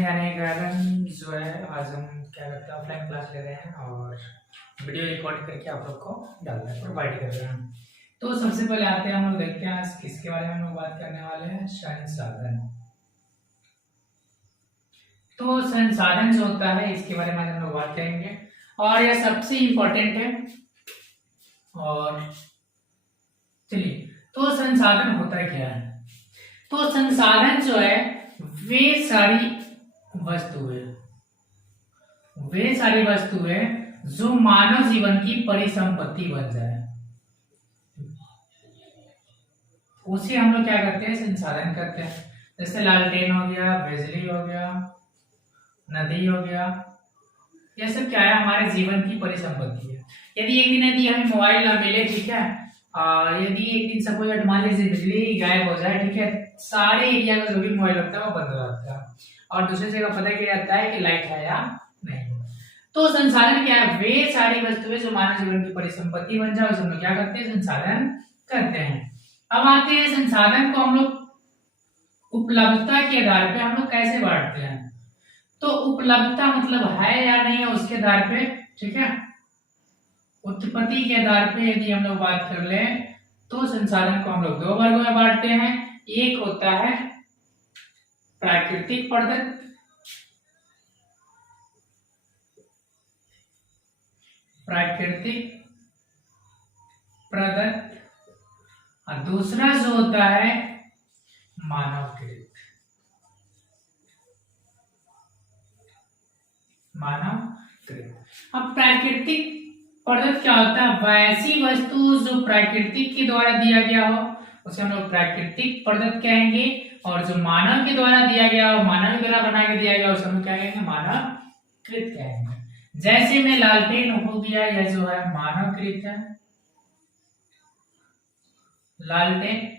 यानी कारण जो है आज हम क्या करते हैं ऑफलाइन क्लास ले रहे हैं और वीडियो रिकॉर्ड करके आप लोग को डाल रहे हैं प्रोवाइड कर रहे हैं। तो सबसे पहले आते हैं हम लोग देखते हैं आज किसके बारे में हम लोग बात करने वाले हैं, संसाधन। तो संसाधन जो होता है इसके बारे में हम लोग बात करेंगे और यह सबसे इम्पोर्टेंट है। और चलिए, तो संसाधन होता क्या है? तो संसाधन जो है वे सारी वस्तुएं जो मानव जीवन की परिसंपत्ति बन जाए उसे हम लोग क्या करते हैं, संसाधन करते हैं। जैसे लालटेन हो गया, बिजली हो गया, नदी हो गया, यह सब क्या है, हमारे जीवन की परिसंपत्ति है। यदि एक दिन यदि हमें मोबाइल ना मिले, ठीक है, यदि एक दिन सपोज मान लीजिए बिजली गायब हो जाए, ठीक है, सारे एरिया का जो भी मोबाइल होता है वो बंद हो जाता है और दूसरी जगह पता क्या जाता है कि लाइट है या नहीं। तो संसाधन क्या है? वे सारी वस्तुएं जो मानव जीवन की परिसंपत्ति बन जाए उसे हम लोग क्या करते हैं, संसाधन करते हैं। अब आते हैं संसाधन को हम लोग उपलब्धता के आधार पे हम लोग कैसे बांटते हैं। तो उपलब्धता मतलब है या नहीं है उसके आधार पे, ठीक है, उत्पत्ति के आधार पे यदि हम लोग बात कर ले तो संसाधन को हम लोग दो वर्गों में बांटते हैं। एक होता है प्राकृतिक प्रदत्त, और दूसरा जो होता है मानवकृत। अब प्राकृतिक प्रदत्त क्या होता है? वैसी वस्तु जो प्राकृतिक के द्वारा दिया गया हो उसे हम लोग प्राकृतिक प्रदत्त कहेंगे, और जो मानव के द्वारा दिया गया हो, मानव के द्वारा बना के दिया गया उसे हम क्या कहेंगे, मानवकृत कहेंगे। जैसे में लालटेन हो गया, यह जो है मानवकृत है, लालटेन,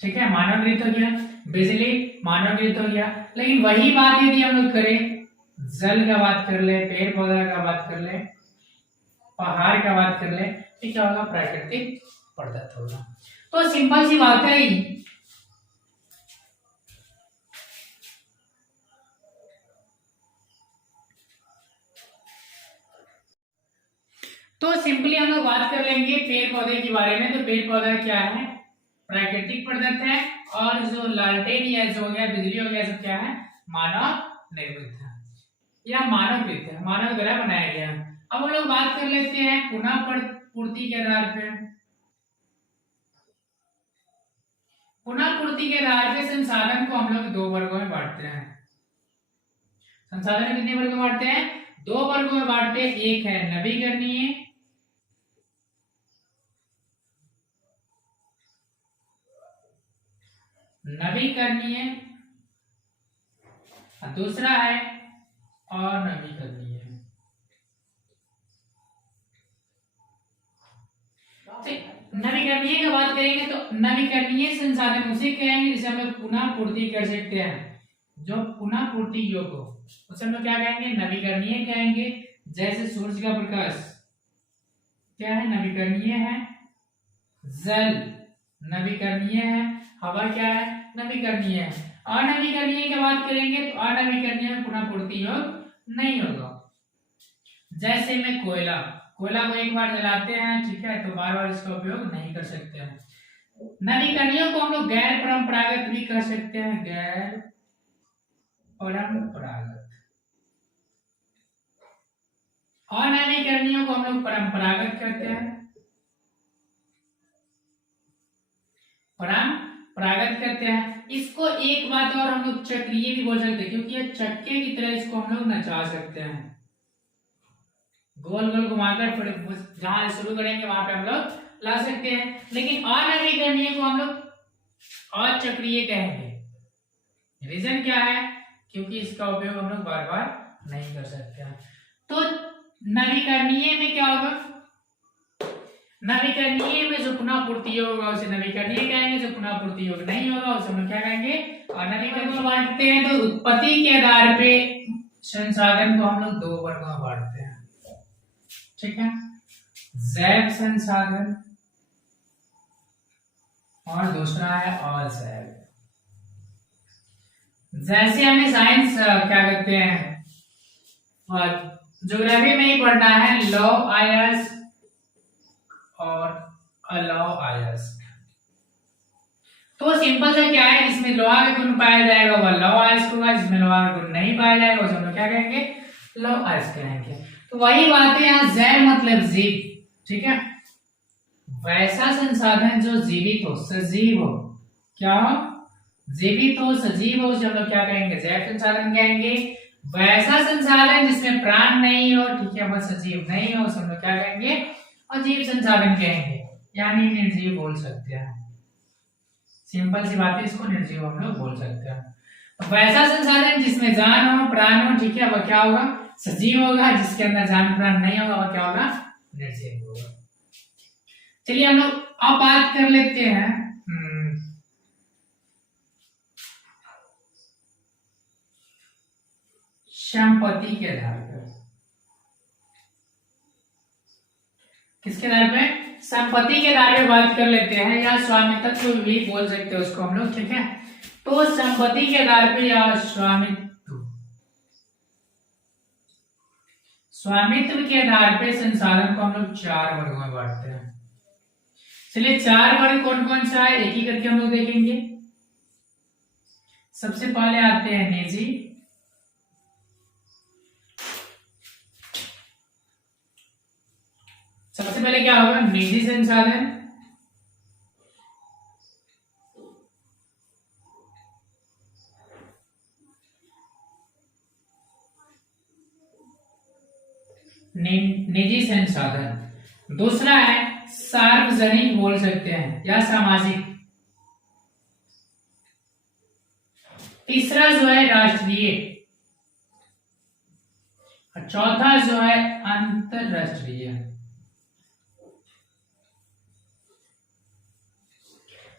ठीक है, मानवकृत हो गया। बिजली मानवकृत हो गया। लेकिन वही बात यदि हम लोग करें, जल का बात कर ले, पेड़ पौधा का बात कर ले, पहाड़ का बात कर ले, तो क्या होगा, प्राकृतिक प्रदत्त होगा। तो सिंपल सी बात है। तो सिंपली हम लोग बात कर लेंगे पेड़ पौधे के बारे में। तो पेड़ पौधा क्या है, प्राकृतिक प्रदत्त है, और जो लालटेन या जो हो गया, बिजली हो गया, सब क्या है, मानव निर्मित है या मानवकृत है, मानव द्वारा बनाया गया। अब हम लोग बात कर लेते हैं पुनः पूर्ति के आधार पे। पुनः पूर्ति के आधार पे संसाधन को हम लोग दो वर्गों में बांटते हैं। संसाधन कितने वर्गों में बांटते हैं? दो वर्गों में बांटते हैं। एक है नवीकरणीय, दूसरा है अनवीकरणीय। नवीकरणीय की बात करेंगे तो नवीकरणीय संसाधन उसे कहेंगे जिसे हम लोग पुनः पूर्ति कर सकते हैं। जो पुनः पूर्ति योग्य हो उसे हम लोग क्या कहेंगे, नवीकरणीय कहेंगे। जैसे सूर्य का प्रकाश क्या है, नवीकरणीय है। जल नवीकरणीय है। हवा क्या है, नवीकरणीय है। अनवीकरणीय की बात करेंगे तो अनवीकरणीय में पुनः पूर्ति योग्य नहीं होगा। जैसे में कोयला को एक बार जलाते हैं, ठीक है, तो बार बार इसका उपयोग नहीं कर सकते हैं। नवीकरणीयों को हम लोग गैर परंपरागत भी कर सकते हैं, गैर परंपरागत। अनवीकरणीयों को हम लोग परंपरागत कहते हैं, परंपरागत कहते हैं। इसको एक बात और हम लोग चक्रीय भी बोल सकते हैं, क्योंकि यह चक्के की तरह इसको हम लोग नचा सकते हैं। गोल गोल घुमाकर फिर जहां शुरू करेंगे वहां पे हम लोग ला सकते हैं। लेकिन अनवीकरणीय को हम लोग अचक्रीय कहेंगे। रीजन क्या है, क्योंकि इसका उपयोग हम लोग बार बार नहीं कर सकते हैं। तो नवीकरणीय में क्या होगा, नवीकरणीय में जो पुनः पूर्ति होगा उसे नवीकरणीय कहेंगे, जो पुनः पूर्ति योग नहीं होगा उसे हम क्या कहेंगे, अनवीकरणीय। बांटते हैं तो उत्पत्ति के आधार पे संसाधन को हम लोग दो वर्गों में बांटते हैं, ठीक है, जैव संसाधन और दूसरा है अजैव। जैसे हमें साइंस क्या कहते हैं, ज्योग्राफी में ही पढ़ना है, लॉ आयस और अलाउ आयस। तो सिंपल सा क्या है, जिसमें लोहा का गुण पाया जाएगा वह लॉ आयस होगा, जिसमें लोहा का गुण नहीं पाया जाएगा उसे हम लोग क्या कहेंगे, लॉ आयस कहेंगे। तो वही बात है यहाँ, जैव मतलब जीव, ठीक है। वैसा संसाधन जो जीवित हो, सजीव हो, क्या हो, जीवित हो, सजीव हो, उसे हम लोग क्या कहेंगे, जैव संसाधन कहेंगे। वैसा संसाधन जिसमें प्राण नहीं हो, ठीक है, वह सजीव नहीं हो, उसे हम लोग क्या कहेंगे, अजीव संसाधन कहेंगे, यानी निर्जीव बोल सकते हैं। सिंपल सी बात है, इसको निर्जीव हम लोग बोल सकते हैं। वैसा संसाधन जिसमें जान हो, प्राण हो, ठीक है, वह क्या होगा, सजीव होगा। जिसके अंदर जान प्राण नहीं होगा वह क्या होगा, निर्जीव होगा। चलिए हम लोग अब बात कर लेते हैं संपत्ति के आधार पर। किसके आधार पे, संपत्ति के आधार पे बात कर लेते हैं, या स्वामित्व भी बोल सकते हैं उसको हम लोग, ठीक है। तो संपत्ति के आधार पे या स्वामित्व के आधार पे संसाधन को हम लोग 4 वर्गों में बांटते हैं। चलिए 4 वर्ग कौन कौन सा है, एक ही करके हम लोग देखेंगे। सबसे पहले आते हैं निजी, सबसे पहले क्या होगा, निजी संसाधन। निजी संसाधन। दूसरा है सार्वजनिक बोल सकते हैं या सामाजिक। तीसरा जो है राष्ट्रीय, और चौथा जो है अंतरराष्ट्रीय।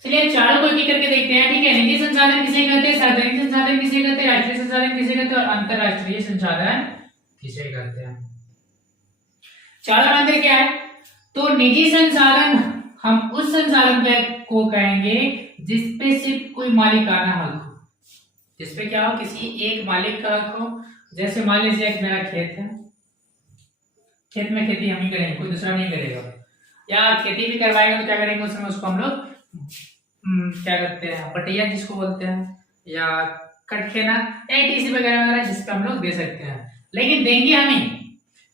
चलिए चारों को एक करके देखते हैं, ठीक है। निजी संसाधन किसे कहते हैं, सार्वजनिक संसाधन किसे कहते हैं, राष्ट्रीय संसाधन किसे कहते हैं और अंतरराष्ट्रीय संसाधन किसे कहते हैं। चारों में अंतर क्या है, तो निजी संसाधन हम उस संसाधन को कहेंगे जिसपे सिर्फ कोई मालिकाना हक हो, जिसपे क्या हो, किसी एक मालिक का हक हो। जैसे मान लीजिए एक मेरा खेत है, खेत में खेती हम ही करेंगे, कोई दूसरा नहीं करेगा, या खेती भी करवाएगा तो क्या करेंगे उसमें, उसको हम लोग क्या करते हैं, बटिया जिसको बोलते हैं, या कटखेना, एटीसी वगैरह वगैरह जिसपे हम लोग दे सकते हैं, लेकिन देंगे हम ही,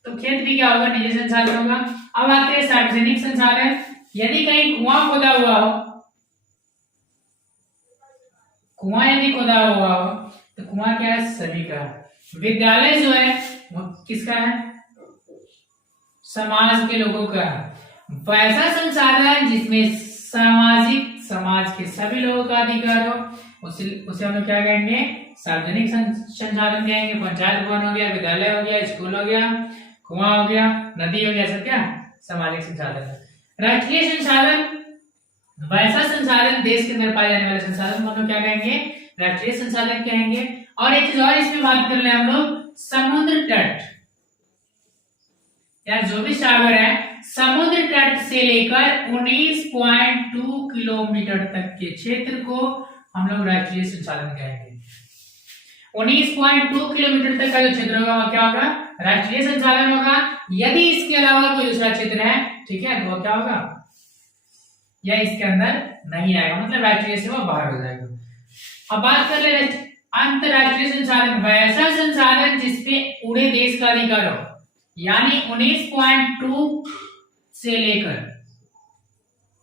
तो खेत भी क्या होगा, निजी संसाधन होगा। अब आते हैं सार्वजनिक संसाधन। यदि कहीं कुआं खोदा हुआ हो, कुआं यदि खोदा हुआ हो तो कुआं क्या है, सभी का। विद्यालय जो है वो किसका है, समाज के लोगों का। वैसा संसाधन जिसमें सामाजिक, समाज के सभी लोगों का अधिकार हो, उसे हम लोग क्या कहेंगे, सार्वजनिक संसाधन कहेंगे। पंचायत भवन हो गया, विद्यालय हो गया, स्कूल हो गया, कुआं हो गया, नदी हो गया, सब क्या सामाजिक संसाधन। राष्ट्रीय संसाधन, वैसा संसाधन देश के अंदर पाए जाने वाले संसाधन को हम लोग क्या कहेंगे, राष्ट्रीय संसाधन कहेंगे। और एक चीज और इसमें बात कर ले हम लोग, समुद्र तट या जो भी सागर है, समुद्र तट से लेकर 19.2 किलोमीटर तक के क्षेत्र को हम लोग राष्ट्रीय संसाधन कहेंगे। 19.2 किलोमीटर तक का जो क्षेत्र होगा वह क्या होगा, राष्ट्रीय संसाधन होगा। यदि इसके अलावा कोई दूसरा क्षेत्र है, ठीक है, तो वह क्या होगा, या इसके अंदर नहीं आएगा, मतलब राष्ट्रीय से वह बाहर हो जाएगा। अब बात कर ले अंतरराष्ट्रीय संसाधन, वैसा संसाधन जिसपे पूरे देश का अधिकार हो, यानी 19.2 से लेकर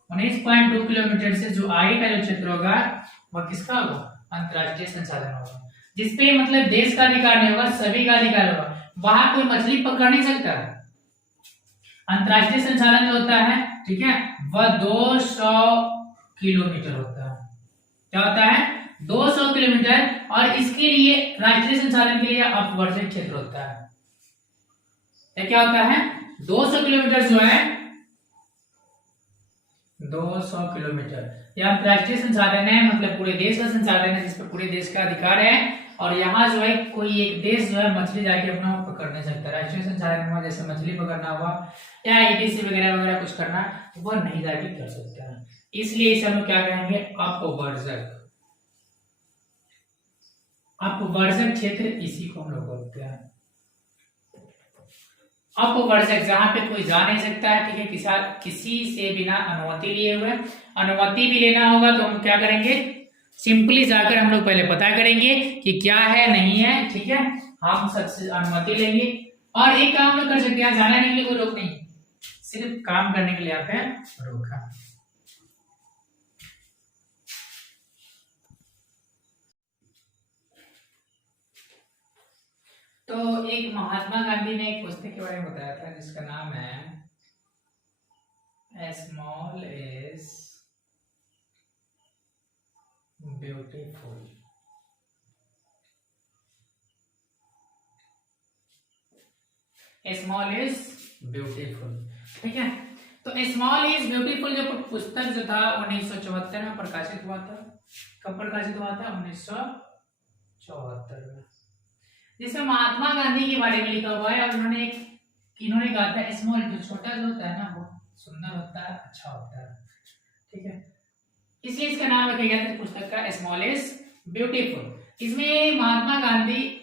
19.2 किलोमीटर से जो आगे का जो क्षेत्र होगा वह किसका होगा, अंतरराष्ट्रीय संसाधन होगा, जिसपे मतलब देश का अधिकार नहीं होगा, सभी का अधिकार होगा। वहां कोई मछली पकड़ नहीं सकता। अंतरराष्ट्रीय संसाधन जो होता है, ठीक है, वह 200 किलोमीटर होता है। क्या होता है, 200 किलोमीटर। और इसके लिए राष्ट्रीय संसाधन के लिए अपवर्तित क्षेत्र होता है। क्या होता है, 200 किलोमीटर जो है, 200 किलोमीटर यह अंतरराष्ट्रीय संसाधन है, मतलब पूरे देश का संसाधन है, जिसपे पूरे देश का अधिकार है। और यहाँ जो है कोई एक देश जो है मछली जाके अपना पकड़ नहीं सकता। राष्ट्रीय संसाधन में जैसे मछली पकड़ना हुआ या ईटीसी वगैरह वगैरह कुछ करना, वो नहीं जाके कर सकता है। इसलिए इसे हम क्या कहेंगे, अपवर्जक। अपवर्जक क्षेत्र इसी को हम लोग बोलते हैं। अपवर्जक, जहां पे कोई जा नहीं सकता है, ठीक है, किसी से बिना अनुमति लिए हुए। अनुमति भी लेना होगा तो हम क्या करेंगे, सिंपली जाकर हम लोग पहले पता करेंगे कि क्या है नहीं है, ठीक है, हम सबसे अनुमति लेंगे। और एक काम कर सकते हैं, जाने के लिए कोई रोक नहीं, सिर्फ काम करने के लिए आप है रोका। तो एक महात्मा गांधी ने एक पुस्तक के बारे में बताया था जिसका नाम है small is beautiful. Small is beautiful, ठीक है। तो स्मॉल इज ब्यूटीफुल जो पुस्तक जो था 1974 में प्रकाशित हुआ था। कब प्रकाशित हुआ था? 1974 में, जिसमें महात्मा गांधी के बारे में लिखा हुआ है। और इन्होंने कहा था स्मॉल, जो छोटा जो होता है ना, वो सुंदर होता है, अच्छा होता है, ठीक है, इसलिए इसका नाम रखा गया था पुस्तक का स्मॉल इज ब्यूटीफुल। इसमें महात्मा गांधी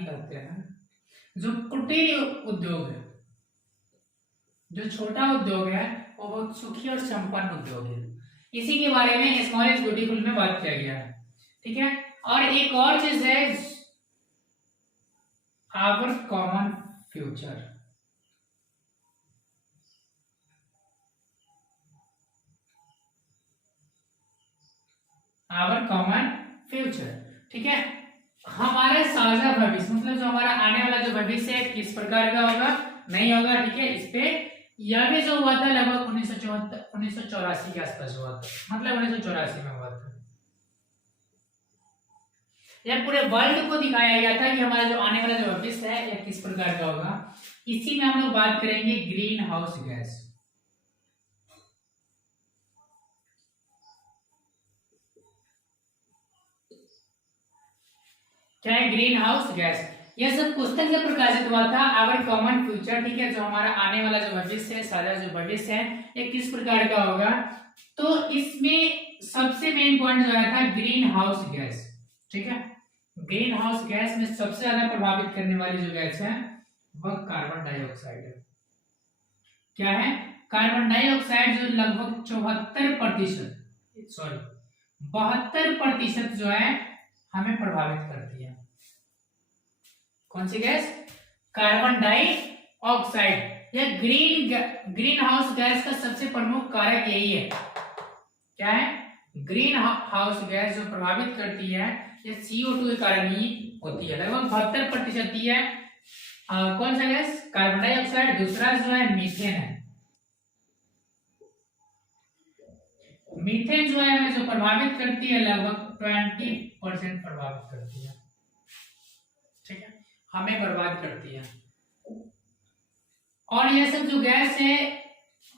कहते हैं जो कुटीर उद्योग है, जो छोटा उद्योग है, वो बहुत सुखी और संपन्न उद्योग है, इसी के बारे में स्मॉल इज ब्यूटीफुल में बात किया गया है, ठीक है। और एक और चीज है, our common future. Our common future, ठीक है, हमारा साझा भविष्य, मतलब जो हमारा आने वाला जो भविष्य है किस प्रकार का होगा, नहीं होगा, ठीक है। इस पे यह भी जो हुआ था लगभग 1984 के आसपास हुआ था, मतलब 1984 में हुआ था। यह पूरे वर्ल्ड को दिखाया गया था कि हमारा जो आने वाला जो भविष्य है यह किस प्रकार का होगा। इसी में हम लोग बात करेंगे ग्रीन हाउस गैस। क्या है ग्रीन हाउस गैस? यह सब पुस्तक से प्रकाशित हुआ था, आवर कॉमन फ्यूचर, ठीक है, जो हमारा आने वाला जो भविष्य है, साझा जो भविष्य है, ये किस प्रकार का होगा। तो इसमें सबसे मेन पॉइंट जो आया था ग्रीन हाउस गैस, ठीक है। ग्रीन हाउस गैस में सबसे ज्यादा प्रभावित करने वाली जो गैस है वह कार्बन डाइऑक्साइड है। क्या है? कार्बन डाइऑक्साइड, जो लगभग 72% जो है हमें प्रभावित करती है। कौन सी गैस? Carbon dioxide. यह ग्रीन हाउस गैस का सबसे प्रमुख कारक यही है। क्या है? ग्रीन हाउस गैस जो प्रभावित करती है ये CO2 के कारण ही होती है, लगभग 72% ही है। कौन सा गैस? Carbon dioxide. दूसरा जो है मीथेन है। मीथेन जो है हमें जो प्रभावित करती है लगभग 20% प्रभावित करती है, ठीक है, हमें बर्बाद करती है। और यह सब जो गैस है,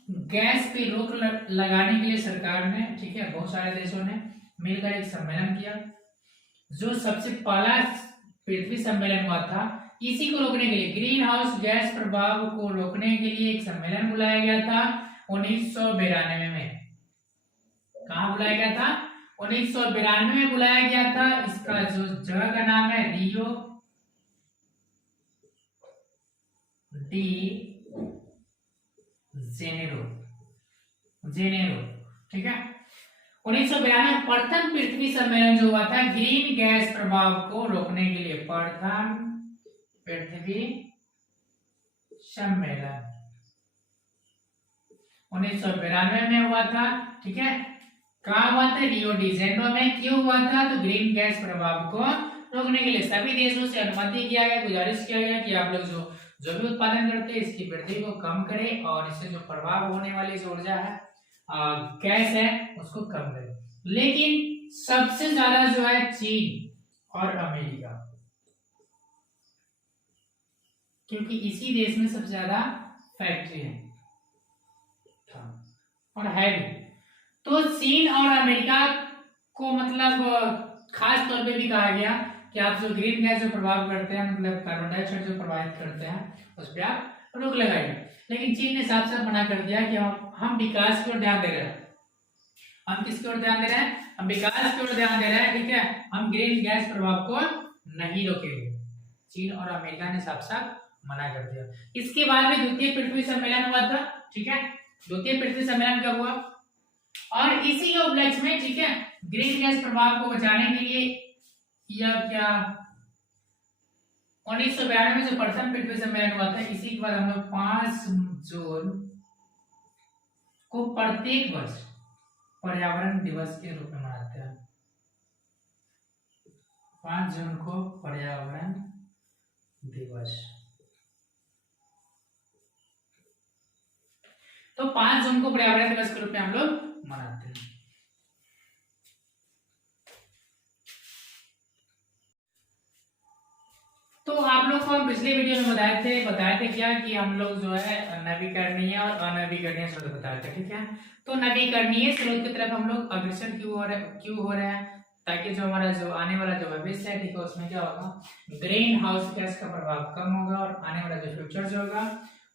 गैस पे रोक लगाने के लिए सरकार ने, ठीक है, बहुत सारे देशों ने मिलकर एक सम्मेलन किया, जो सबसे पहला पृथ्वी सम्मेलन हुआ था। इसी को रोकने के लिए, ग्रीन हाउस गैस प्रभाव को रोकने के लिए एक सम्मेलन बुलाया गया था 1992 में। कहाँ बुलाया गया था? 1992 में बुलाया गया था। इसका जो जगह का नाम है रियो डी जेनेरो, ठीक है। 1992 प्रथम पृथ्वी सम्मेलन जो हुआ था ग्रीन गैस प्रभाव को रोकने के लिए, प्रथम पृथ्वी सम्मेलन 1992 में हुआ था, ठीक है। कहाँ हुआ था? रियो डी जेनेरो में। क्यों हुआ था? तो ग्रीन गैस प्रभाव को रोकने के लिए सभी देशों से अनुमति किया गया, गुजारिश किया गया कि आप लोग जो भी उत्पादन करते हैं इसकी वृद्धि को कम करें और इससे जो प्रभाव होने वाली जो ऊर्जा है, गैस है, उसको कम करें। लेकिन सबसे ज्यादा जो है चीन और अमेरिका, क्योंकि इसी देश में सबसे ज्यादा फैक्ट्री है और है भी। तो चीन और अमेरिका को मतलब खास तौर पे भी कहा गया कि आप जो ग्रीन गैस जो प्रभाव करते हैं, मतलब कार्बन डाइऑक्साइड जो प्रभावित करते हैं, उस पर आप रोक लगाइए। लेकिन चीन ने साफ साफ मना कर दिया कि हम विकास की ओर ध्यान दे रहे हैं, हम किसकी ओर ध्यान दे रहे हैं? हम विकास की ओर ध्यान दे रहे हैं, ठीक है। हम ग्रीन गैस प्रभाव को नहीं रोकेंगे। चीन और अमेरिका ने साफ साफ मना कर दिया। इसके बाद में द्वितीय पृथ्वी सम्मेलन हुआ था, ठीक है। द्वितीय पृथ्वी सम्मेलन कब हुआ? और इसी के उपलक्ष्य में, ठीक है, ग्रीन गैस प्रभाव को बचाने के लिए या क्या 1992 में जो प्रथम पृथ्वी सम्मेलन हुआ था, इसी के बाद हम लोग 5 जून को प्रत्येक वर्ष पर्यावरण दिवस के रूप में मनाते हैं। 5 जून को पर्यावरण दिवस। तो 5 जून को पर्यावरण दिवस के रूप में हम लोग मनाते हैं। तो आप लोग को हम पिछले वीडियो में बताए थे क्या कि हम लोग जो है नवीकरणीय और अनवीकरणीय स्रोत बताए थे, ठीक है। तो नवीकरणीय स्रोत की तरफ हम लोग अग्रसर क्यों हो रहे हैं? ताकि जो हमारा जो आने वाला जो भविष्य है, ठीक है, उसमें क्या होगा, ग्रीन हाउस गैस का प्रभाव कम होगा और आने वाला जो फ्यूचर जो होगा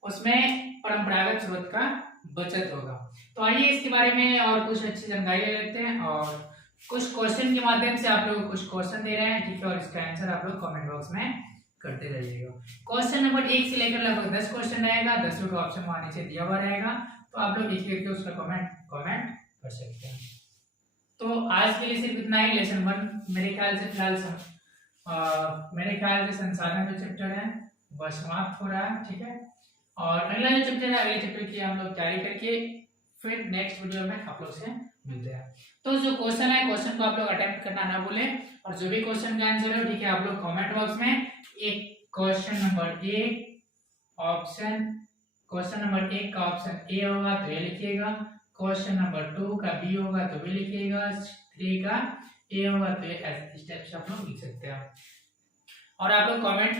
उसमें परंपरागत स्रोत का बचत होगा। तो आइए इसके बारे में और कुछ अच्छी जानकारी ले लेते हैं और कुछ क्वेश्चन के माध्यम से आप लोग कुछ क्वेश्चन दे रहे हैं, ठीक है, और इसका आंसर आप लोग कमेंट बॉक्स में करते रहिएगा। क्वेश्चन नंबर 1 से लेकर लगभग 10 क्वेश्चन रहेगा, 10 का ऑप्शन वहां नीचे दिया हुआ रहेगा, तो आप लोग एक उसका कमेंट कर सकते हैं। तो आज के लिए सिर्फ इतना ही। लेसन 1 मेरे ख्याल से फिलहाल संसाधन जो चैप्टर है वह समाप्त हो रहा है, ठीक है। और अगला जो चैप्टर है, अगले चैप्टर की हम लोग तैयारी करके फिर नेक्स्ट वीडियो में आप लोग से मिलते हैं। तो जो क्वेश्चन है, क्वेश्चन को आप लोग अटेम्प्ट करना ना भूलें और जो भी क्वेश्चन का आंसर है, ठीक है, आप लोग कमेंट बॉक्स में एक क्वेश्चन नंबर 1 का ऑप्शन ए होगा तो ये लिखिएगा, क्वेश्चन नंबर 2 का बी होगा तो बी लिखिएगा, 3 का ए होगा तो इस टाइप से आप लोग लिख सकते हैं। और आप लोग कमेंट,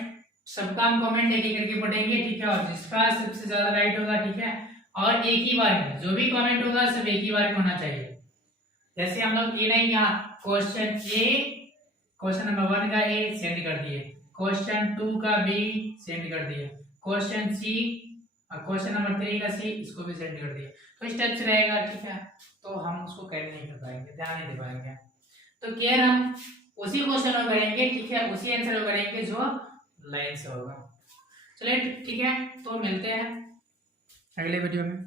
सबका हम कमेंट एक एक करके पढ़ेंगे, ठीक है, और जिसका सबसे ज्यादा राइट होगा, ठीक है, और एक ही बार में जो भी कमेंट होगा सब एक ही बार में होना चाहिए। जैसे हम लोग ये नहीं यहाँ क्वेश्चन नंबर 1 का ए सेंड कर दिए, क्वेश्चन 2 का बी सेंड कर दिए, क्वेश्चन सी क्वेश्चन नंबर 3 का सी इसको भी सेंड कर दिए, तो इस टाइप से रहेगा, ठीक है। तो हम उसको कैरी नहीं कर पाएंगे, ध्यान नहीं दे पाएंगे। तो केयर हम उसी क्वेश्चन को करेंगे, ठीक है, उसी आंसर को करेंगे जो लाइन से होगा। चलिए ठीक है, तो मिलते हैं अगले वीडियो में।